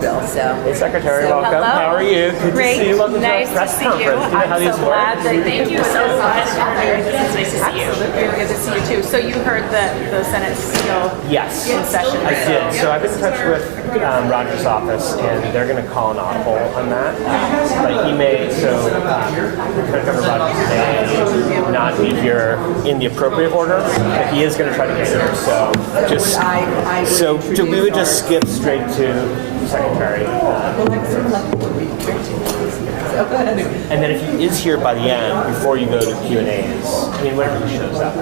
So, Hey, Secretary, welcome. Hello. How are you? Good Great. to see you. Welcome nice to our press to see conference. you. Do you know how I'm these so work? glad that thank you so much. It's nice to see you. Absolutely. Good to see you too. So you heard that the Senate's still Yes, in session. I did. So I've been in touch with Rodgers' office, and they're going to call an audible on that. But he may, Lieutenant Governor Rodgers may not be here in the appropriate order, but he is going to try to get here. So we would just skip straight to Secretary. And then if he is here by the end, before you go to Q&As, I mean, whenever he shows up.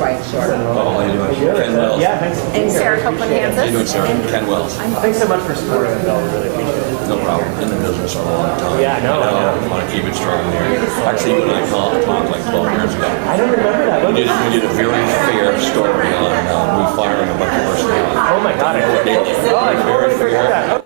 right, sure. Oh, how you doing? Ken Wells. Yeah, thanks. And Sarah Copeland, Hanzas. How you doing, Sarah? Ken Wells. Thanks so much for supporting the bill. We really appreciate it. No problem. In the business for a long time. Yeah, I know. I want to keep it strong there. Actually, you and I talked like 12 years ago. I don't remember that. We did a very fair story on me firing a bunch of personnel. Oh my God, I totally forgot that.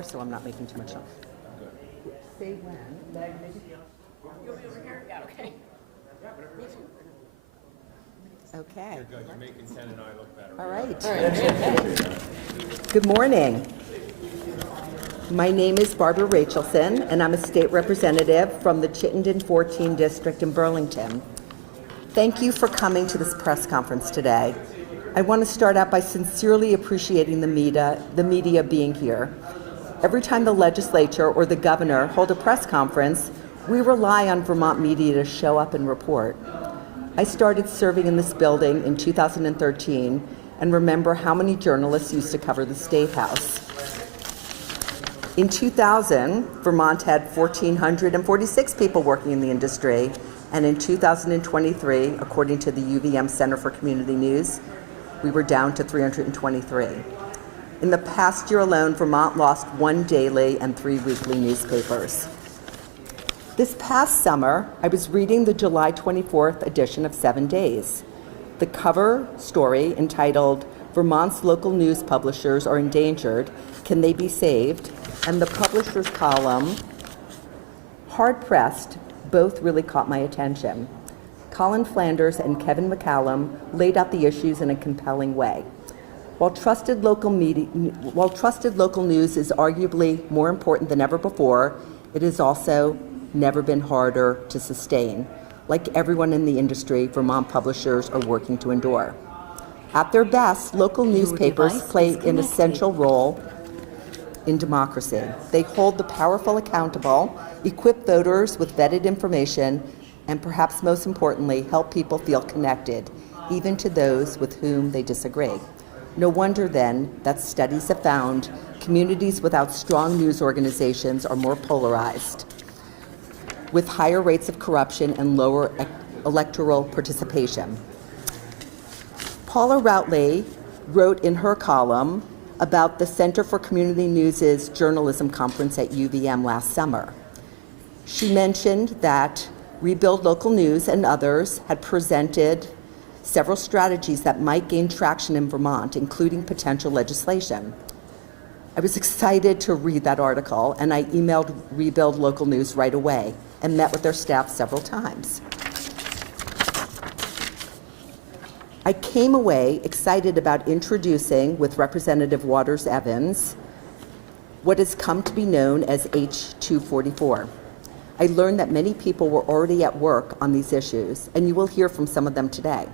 there, so I'm not making too much noise. Say when. You'll be over here? Yeah, okay. Okay. You're making Ken and I look better. All right. Good morning. My name is Barbara Rachelson, and I'm a state representative from the Chittenden 14 district in Burlington. Thank you for coming to this press conference today. I want to start out by sincerely appreciating the media being here. Every time the legislature or the governor hold a press conference, we rely on Vermont media to show up and report. I started serving in this building in 2013 and remember how many journalists used to cover the State House. In 2000, Vermont had 1,446 people working in the industry, and in 2023, according to the UVM Center for Community News, we were down to 323. In the past year alone, Vermont lost 1 daily and 3 weekly newspapers. This past summer, I was reading the July 24th edition of 7 Days. The cover story, entitled "Vermont's Local News Publishers Are Endangered, Can They Be Saved?" and the publisher's column, "Hard Pressed," both really caught my attention. Colin Flanders and Kevin McCallum laid out the issues in a compelling way. While trusted local news is arguably more important than ever before, it has also never been harder to sustain. Like everyone in the industry, Vermont publishers are working to endure. At their best, local newspapers play an essential role in democracy. They hold the powerful accountable, equip voters with vetted information, and perhaps most importantly, help people feel connected, even to those with whom they disagree. No wonder then that studies have found communities without strong news organizations are more polarized, with higher rates of corruption and lower electoral participation. Paula Routley wrote in her column about the Center for Community News' journalism conference at UVM last summer. She mentioned that Rebuild Local News and others had presented several strategies that might gain traction in Vermont, including potential legislation. I was excited to read that article, and I emailed Rebuild Local News right away and met with their staff several times. I came away excited about introducing, with Representative Waters Evans, what has come to be known as H.244. I learned that many people were already at work on these issues, and you will hear from some of them today.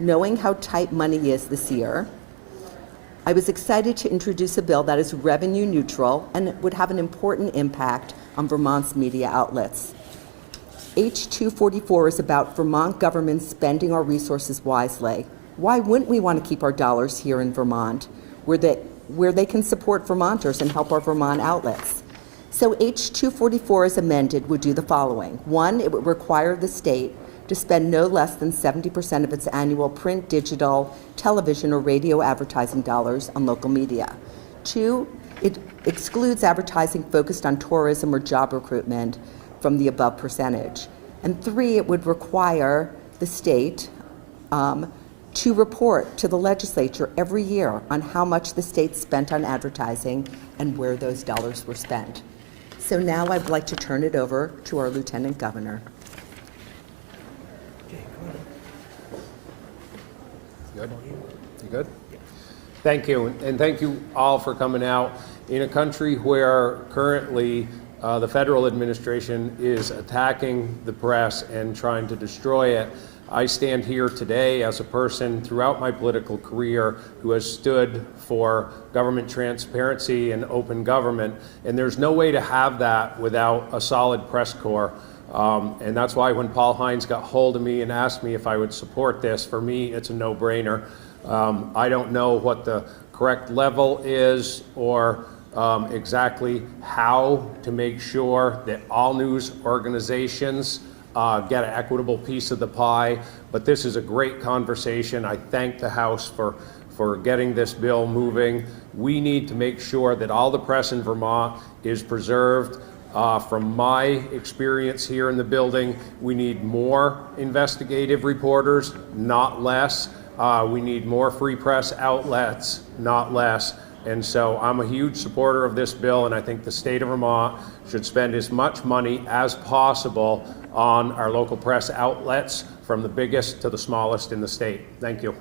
Knowing how tight money is this year, I was excited to introduce a bill that is revenue neutral and would have an important impact on Vermont's media outlets. H.244 is about Vermont government spending our resources wisely. Why wouldn't we want to keep our dollars here in Vermont, where they can support Vermonters and help our Vermont outlets? So H.244 as amended would do the following. 1, it would require the state to spend no less than 70% of its annual print, digital, television, or radio advertising dollars on local media. 2, it excludes advertising focused on tourism or job recruitment from the above percentage. And 3, it would require the state to report to the legislature every year on how much the state spent on advertising and where those dollars were spent. So now I'd like to turn it over to our Lieutenant Governor. Good? You good? Thank you, and thank you all for coming out. In a country where currently the federal administration is attacking the press and trying to destroy it, I stand here today as a person throughout my political career who has stood for government transparency and open government, and there's no way to have that without a solid press corps. And that's why when Paul Hines got hold of me and asked me if I would support this, for me it's a no-brainer. I don't know what the correct level is or exactly how to make sure that all news organizations get an equitable piece of the pie, but this is a great conversation. I thank the House for getting this bill moving. We need to make sure that all the press in Vermont is preserved. From my experience here in the building, we need more investigative reporters, not less. We need more free press outlets, not less. And so I'm a huge supporter of this bill, and I think the state of Vermont should spend as much money as possible on our local press outlets, from the biggest to the smallest in the state. Thank you.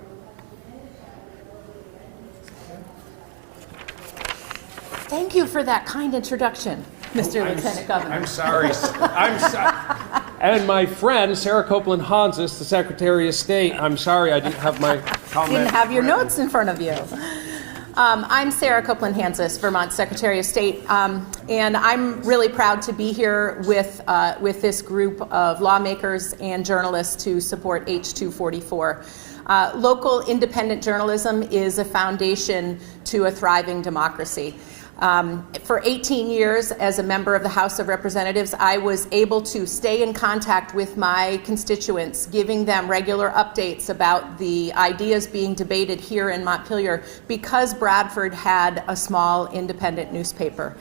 Thank you for that kind introduction, Mr. Lieutenant Governor. I'm sorry. I'm sorry. And my friend, Sarah Copeland Hanzas, the Secretary of State, I'm sorry I didn't have my comment. Didn't have your notes in front of you. I'm Sarah Copeland Hanzas, Vermont Secretary of State, and I'm really proud to be here with this group of lawmakers and journalists to support H.244. Local independent journalism is a foundation to a thriving democracy. For 18 years as a member of the House of Representatives, I was able to stay in contact with my constituents, giving them regular updates about the ideas being debated here in Montpelier, because Bradford had a small independent newspaper.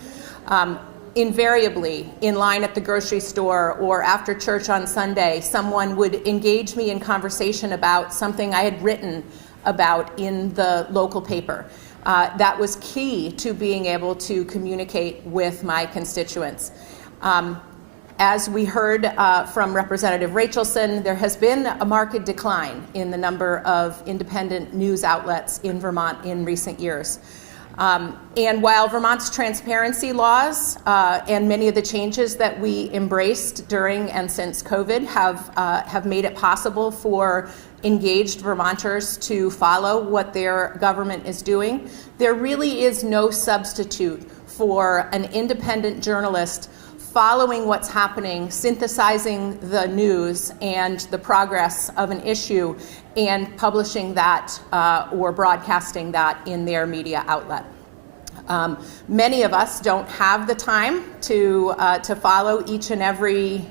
Invariably, in line at the grocery store or after church on Sunday, someone would engage me in conversation about something I had written about in the local paper. That was key to being able to communicate with my constituents. As we heard from Representative Rachelson, there has been a marked decline in the number of independent news outlets in Vermont in recent years. And while Vermont's transparency laws and many of the changes that we embraced during and since COVID have made it possible for engaged Vermonters to follow what their government is doing, there really is no substitute for an independent journalist following what's happening, synthesizing the news and the progress of an issue, and publishing that or broadcasting that in their media outlet. Many of us don't have the time to follow each and every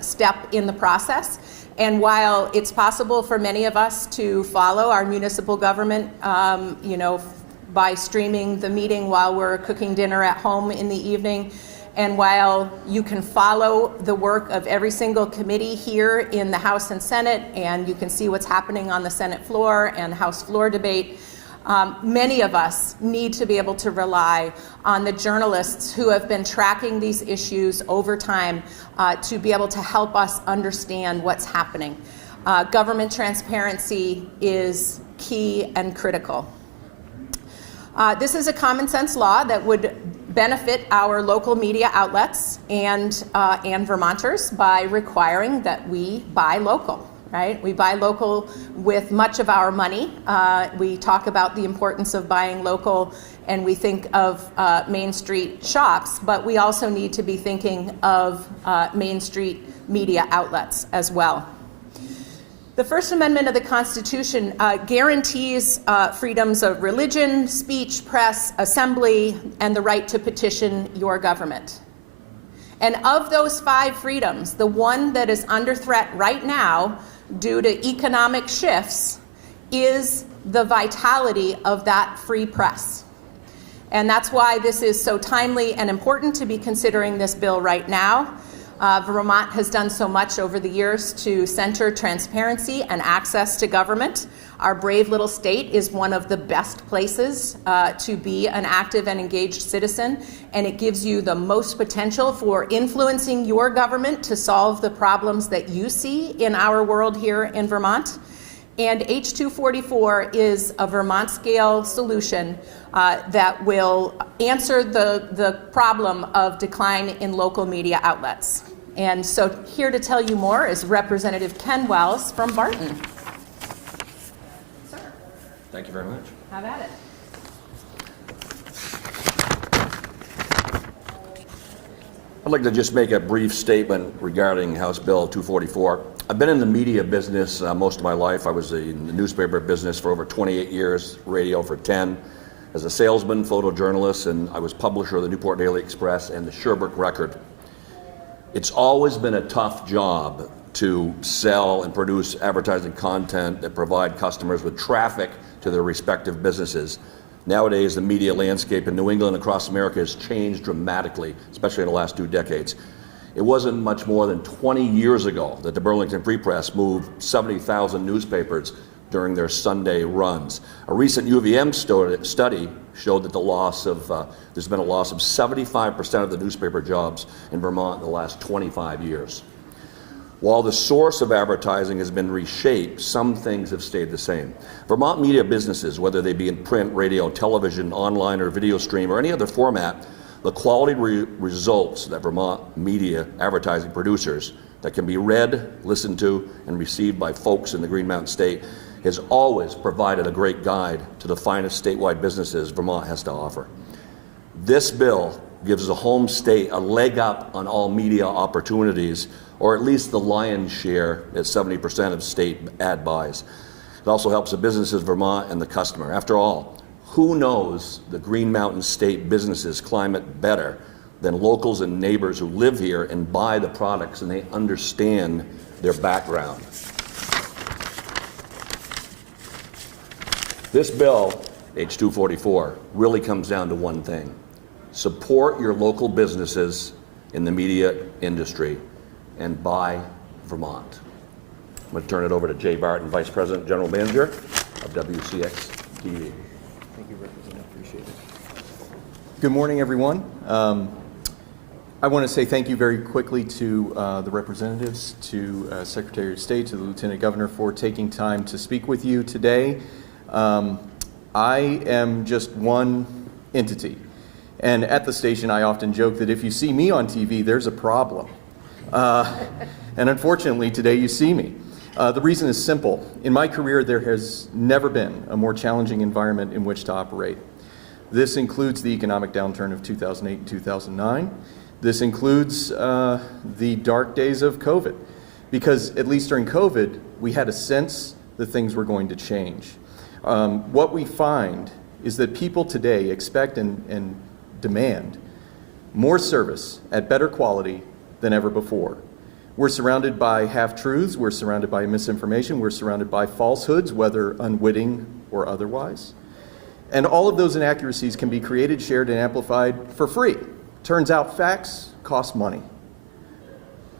step in the process. And while it's possible for many of us to follow our municipal government, by streaming the meeting while we're cooking dinner at home in the evening, and while you can follow the work of every single committee here in the House and Senate, and you can see what's happening on the Senate floor and House floor debate, many of us need to be able to rely on the journalists who have been tracking these issues over time to be able to help us understand what's happening. Government transparency is key and critical. This is a common sense law that would benefit our local media outlets and Vermonters by requiring that we buy local. Right? We buy local with much of our money. We talk about the importance of buying local, and we think of Main Street shops, but we also need to be thinking of Main Street media outlets as well. The First Amendment of the Constitution guarantees freedoms of religion, speech, press, assembly, and the right to petition your government. And of those 5 freedoms, the one that is under threat right now due to economic shifts is the vitality of that free press. And that's why this is so timely and important to be considering this bill right now. Vermont has done so much over the years to center transparency and access to government. Our brave little state is one of the best places to be an active and engaged citizen, and it gives you the most potential for influencing your government to solve the problems that you see in our world here in Vermont. And H.244 is a Vermont-scale solution that will answer the problem of decline in local media outlets. And so here to tell you more is Representative Ken Wells from Barton. Sir. Thank you very much. Have at it. I'd like to just make a brief statement regarding House Bill 244. I've been in the media business most of my life. I was in the newspaper business for over 28 years, radio for 10, as a salesman, photojournalist, and I was publisher of the Newport Daily Express and the Sherbrooke Record. It's always been a tough job to sell and produce advertising content that provide customers with traffic to their respective businesses. Nowadays, the media landscape in New England and across America has changed dramatically, especially in the last 2 decades. It wasn't much more than 20 years ago that the Burlington Free Press moved 70,000 newspapers during their Sunday runs. A recent UVM study showed that there's been a loss of 75% of the newspaper jobs in Vermont in the last 25 years. While the source of advertising has been reshaped, some things have stayed the same. Vermont media businesses, whether they be in print, radio, television, online, or video stream, or any other format, the quality results that Vermont media advertising producers that can be read, listened to, and received by folks in the Green Mountain State has always provided a great guide to the finest statewide businesses Vermont has to offer. This bill gives the home state a leg up on all media opportunities, or at least the lion's share at 70% of state ad buys. It also helps the businesses of Vermont and the customer. After all, who knows the Green Mountain State businesses climate better than locals and neighbors who live here and buy the products and they understand their background. This bill, H.244, really comes down to one thing. Support your local businesses in the media industry and buy Vermont. I'm going to turn it over to Jay Barton, Vice President, General Manager of WCX TV. Thank you, Representative. Appreciate it. Good morning, everyone. I want to say thank you very quickly to the representatives, to Secretary of State, to the Lieutenant Governor for taking time to speak with you today. I am just one entity. And at the station, I often joke that if you see me on TV, there's a problem. And unfortunately, today you see me. The reason is simple. In my career, there has never been a more challenging environment in which to operate. This includes the economic downturn of 2008 and 2009. This includes the dark days of COVID, because at least during COVID, we had a sense that things were going to change. What we find is that people today expect and demand more service at better quality than ever before. We're surrounded by half-truths, we're surrounded by misinformation, we're surrounded by falsehoods, whether unwitting or otherwise. And all of those inaccuracies can be created, shared, and amplified for free. Turns out facts cost money.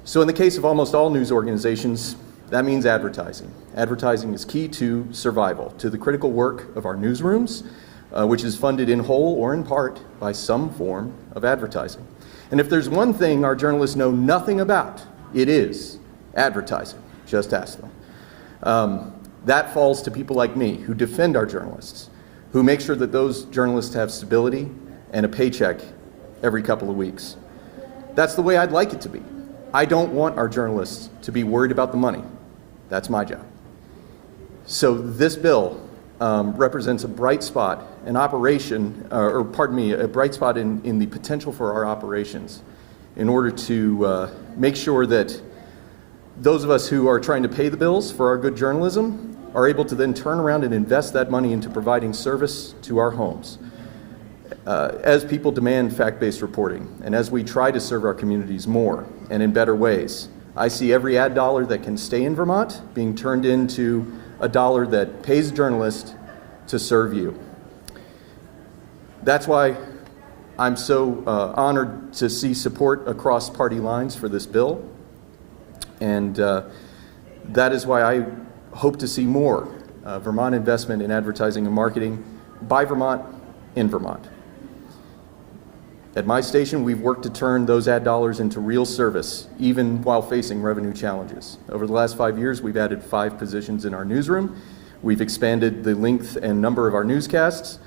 So in the case of almost all news organizations, that means advertising. Advertising is key to survival, to the critical work of our newsrooms, which is funded in whole or in part by some form of advertising. And if there's one thing our journalists know nothing about, it is advertising. Just ask them. That falls to people like me who defend our journalists, who make sure that those journalists have stability and a paycheck every couple of weeks. That's the way I'd like it to be. I don't want our journalists to be worried about the money. That's my job. So this bill represents a bright spot, an operation, a bright spot in the potential for our operations in order to make sure that those of us who are trying to pay the bills for our good journalism are able to then turn around and invest that money into providing service to our homes. As people demand fact-based reporting, and as we try to serve our communities more and in better ways, I see every ad dollar that can stay in Vermont being turned into a dollar that pays a journalist to serve you. That's why I'm so honored to see support across party lines for this bill, and that is why I hope to see more Vermont investment in advertising and marketing by Vermont, in Vermont. At my station, we've worked to turn those ad dollars into real service, even while facing revenue challenges. Over the last 5 years, we've added 5 positions in our newsroom. We've expanded the length and number of our newscasts.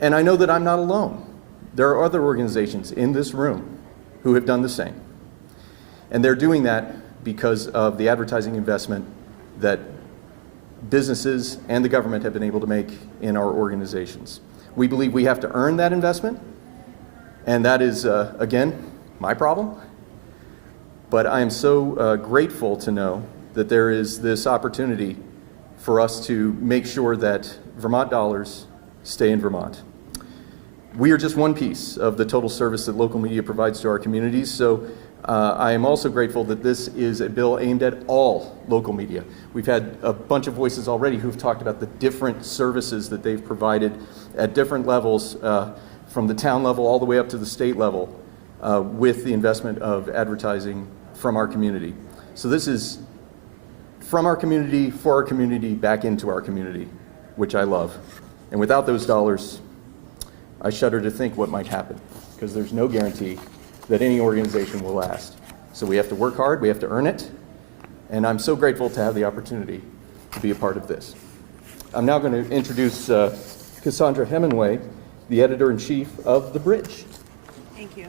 And I know that I'm not alone. There are other organizations in this room who have done the same. And they're doing that because of the advertising investment that businesses and the government have been able to make in our organizations. We believe we have to earn that investment. And that is, again, my problem. But I am so grateful to know that there is this opportunity for us to make sure that Vermont dollars stay in Vermont. We are just one piece of the total service that local media provides to our communities. So I am also grateful that this is a bill aimed at all local media. We've had a bunch of voices already who've talked about the different services that they've provided at different levels, from the town level all the way up to the state level, with the investment of advertising from our community. So this is from our community, for our community, back into our community, which I love. And without those dollars, I shudder to think what might happen, because there's no guarantee that any organization will last. So we have to work hard, we have to earn it, and I'm so grateful to have the opportunity to be a part of this. I'm now going to introduce Cassandra Hemingway, the editor-in-chief of The Bridge. Thank you.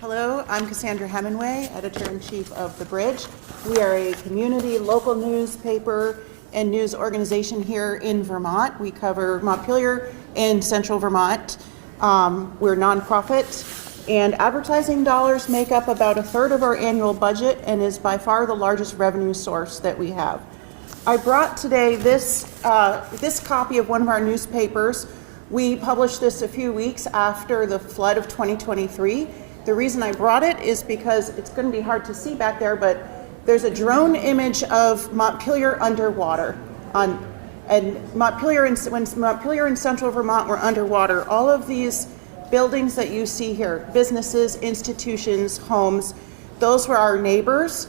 Hello, I'm Cassandra Hemingway, editor-in-chief of The Bridge. We are a community local newspaper and news organization here in Vermont. We cover Montpelier and central Vermont. We're nonprofit, and advertising dollars make up about a third of our annual budget and is by far the largest revenue source that we have. I brought today this copy of one of our newspapers. We published this a few weeks after the flood of 2023. The reason I brought it is because it's going to be hard to see back there, but there's a drone image of Montpelier underwater. And when Montpelier and central Vermont were underwater, all of these buildings that you see here, businesses, institutions, homes, those were our neighbors.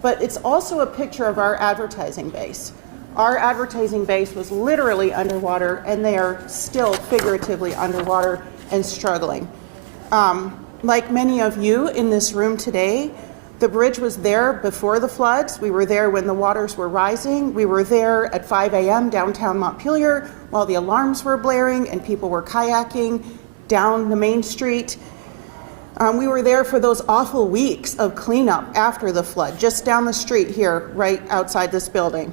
But it's also a picture of our advertising base. Our advertising base was literally underwater, and they are still figuratively underwater and struggling. Like many of you in this room today, the bridge was there before the floods. We were there when the waters were rising. We were there at 5 a.m. downtown Montpelier while the alarms were blaring and people were kayaking down the main street. We were there for those awful weeks of cleanup after the flood, just down the street here, right outside this building,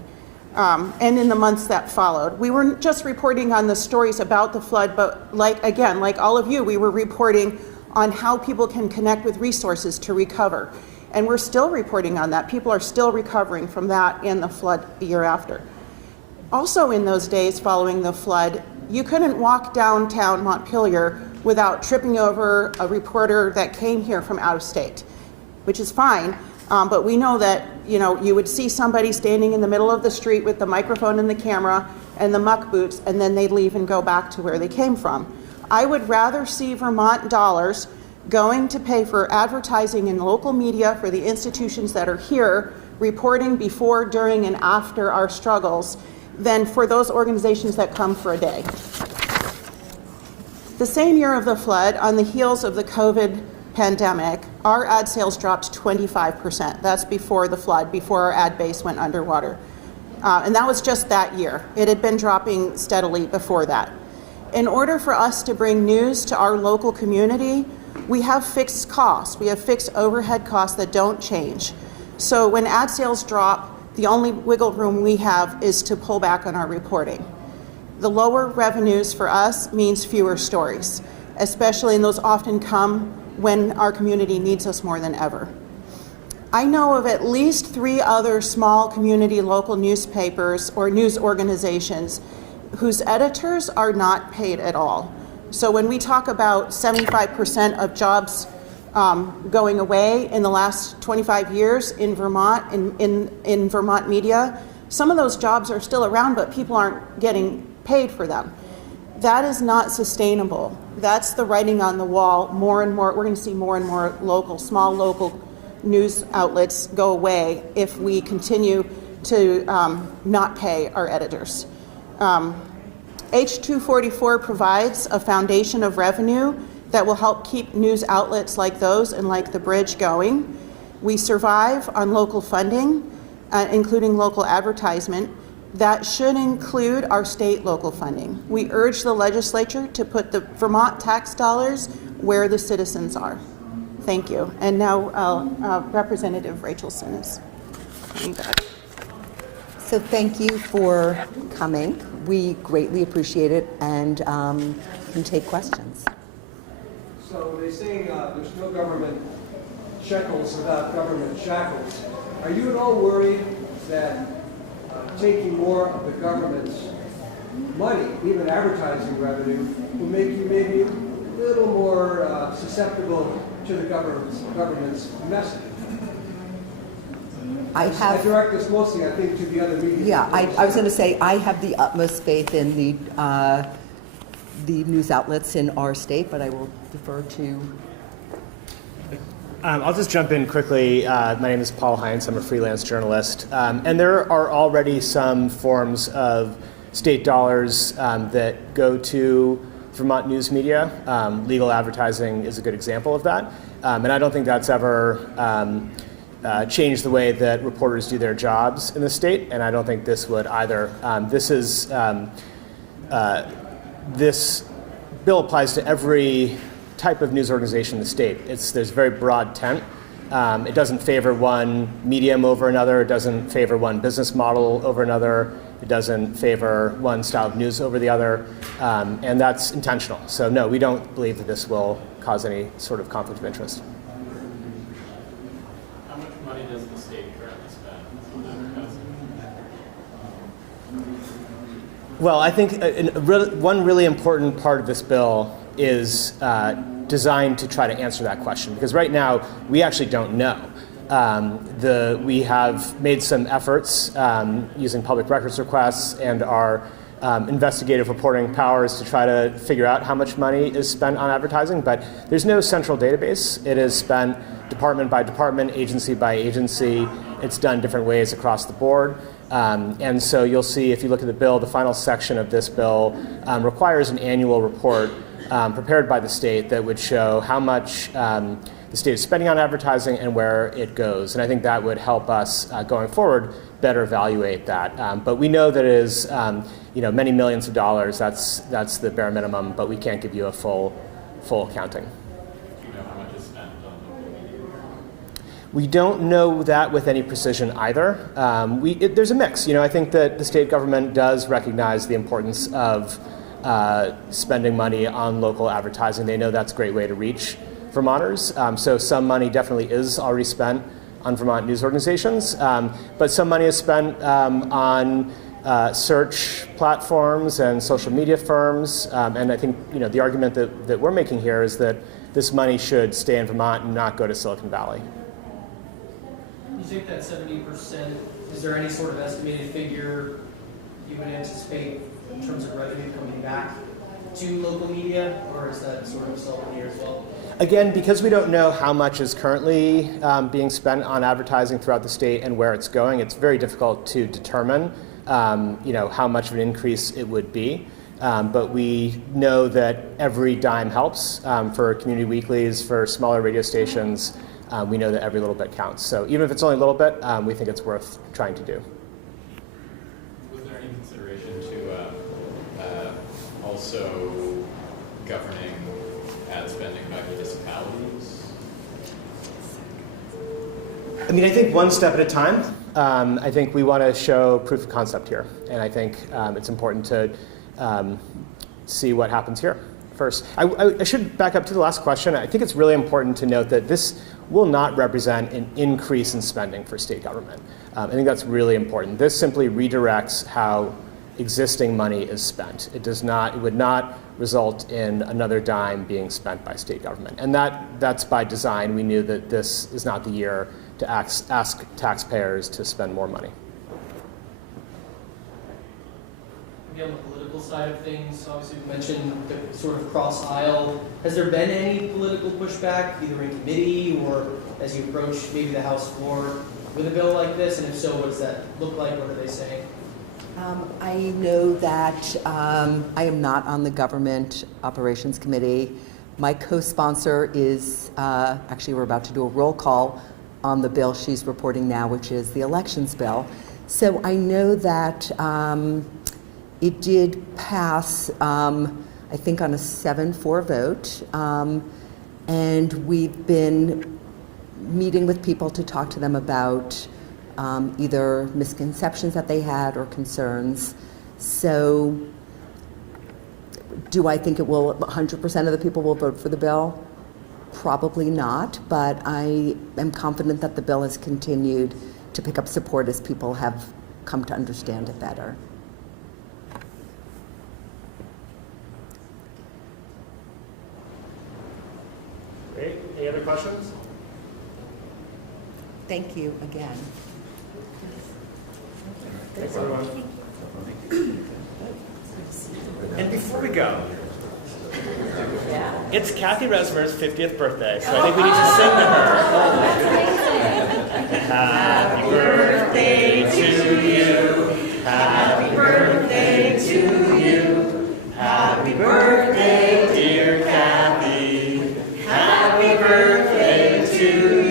and in the months that followed. We weren't just reporting on the stories about the flood, but like all of you, we were reporting on how people can connect with resources to recover. And we're still reporting on that. People are still recovering from that and the flood the year after. Also in those days following the flood, you couldn't walk downtown Montpelier without tripping over a reporter that came here from out of state, which is fine, but we know that you would see somebody standing in the middle of the street with the microphone and the camera and the muck boots, and then they'd leave and go back to where they came from. I would rather see Vermont dollars going to pay for advertising in local media for the institutions that are here reporting before, during, and after our struggles than for those organizations that come for a day. The same year of the flood, on the heels of the COVID pandemic, our ad sales dropped 25%. That's before the flood, before our ad base went underwater. And that was just that year. It had been dropping steadily before that. In order for us to bring news to our local community, we have fixed costs. We have fixed overhead costs that don't change. So when ad sales drop, the only wiggle room we have is to pull back on our reporting. The lower revenues for us means fewer stories, especially, and those often come when our community needs us more than ever. I know of at least 3 other small community local newspapers or news organizations whose editors are not paid at all. So when we talk about 75% of jobs going away in the last 25 years in Vermont, in Vermont media, some of those jobs are still around, but people aren't getting paid for them. That is not sustainable. That's the writing on the wall. More and more, we're going to see more and more small local news outlets go away if we continue to not pay our editors. H.244 provides a foundation of revenue that will help keep news outlets like those and like The Bridge going. We survive on local funding, including local advertisement. That should include our state local funding. We urge the legislature to put the Vermont tax dollars where the citizens are. Thank you. And now Representative Rachelson is coming back. So thank you for coming. We greatly appreciate it and can take questions. So they say there's no government shekels without government shackles. Are you at all worried that taking more of the government's money, even advertising revenue, will make you maybe a little more susceptible to the government's message? I direct this mostly, I think, to the other media. Yeah, I was going to say I have the utmost faith in the news outlets in our state, but I will defer to. I'll just jump in quickly. My name is Paul Heinz. I'm a freelance journalist. And there are already some forms of state dollars that go to Vermont news media. Legal advertising is a good example of that. And I don't think that's ever changed the way that reporters do their jobs in the state, and I don't think this would either. This bill applies to every type of news organization in the state. There's very broad tent. It doesn't favor one medium over another. It doesn't favor one business model over another. It doesn't favor one style of news over the other. And that's intentional. So no, we don't believe that this will cause any sort of conflict of interest. How much money does the state currently spend on advertising? Well, I think one really important part of this bill is designed to try to answer that question, because right now we actually don't know. We have made some efforts using public records requests and our investigative reporting powers to try to figure out how much money is spent on advertising, but there's no central database. It is spent department by department, agency by agency. It's done different ways across the board. And so you'll see, if you look at the bill, the final section of this bill requires an annual report prepared by the state that would show how much the state is spending on advertising and where it goes. And I think that would help us going forward better evaluate that. But we know that it is many millions of dollars. That's the bare minimum, but we can't give you a full accounting. Do you know how much is spent on local media? We don't know that with any precision either. There's a mix. I think that the state government does recognize the importance of spending money on local advertising. They know that's a great way to reach Vermonters. So some money definitely is already spent on Vermont news organizations, but some money is spent on search platforms and social media firms. And I think the argument that we're making here is that this money should stay in Vermont and not go to Silicon Valley. You take that 70%, is there any sort of estimated figure you would anticipate in terms of revenue coming back to local media, or is that sort of still in the air as well? Again, because we don't know how much is currently being spent on advertising throughout the state and where it's going, it's very difficult to determine how much of an increase it would be. But we know that every dime helps for community weeklies, for smaller radio stations. We know that every little bit counts. So even if it's only a little bit, we think it's worth trying to do. Was there any consideration to also governing ad spending by municipalities? I mean, I think one step at a time. I think we want to show proof of concept here. And I think it's important to see what happens here first. I should back up to the last question. I think it's really important to note that this will not represent an increase in spending for state government. I think that's really important. This simply redirects how existing money is spent. It would not result in another dime being spent by state government. And that's by design. We knew that this is not the year to ask taxpayers to spend more money. Maybe on the political side of things, obviously you mentioned the sort of cross aisle. Has there been any political pushback, either in committee or as you approach maybe the House floor with a bill like this? And if so, what does that look like? What are they saying? I know that I am not on the Government Operations Committee. My co-sponsor is, actually we're about to do a roll call on the bill she's reporting now, which is the elections bill. So I know that it did pass, I think on a 7-4 vote, and we've been meeting with people to talk to them about either misconceptions that they had or concerns. So do I think 100% of the people will vote for the bill? Probably not, but I am confident that the bill has continued to pick up support as people have come to understand it better. Great. Any other questions? Thank you again. Thanks, everyone. And before we go, it's Kathy Resmer's 50th birthday, so I think we need to sing to her. Happy birthday to you. Happy birthday to you. Happy birthday. to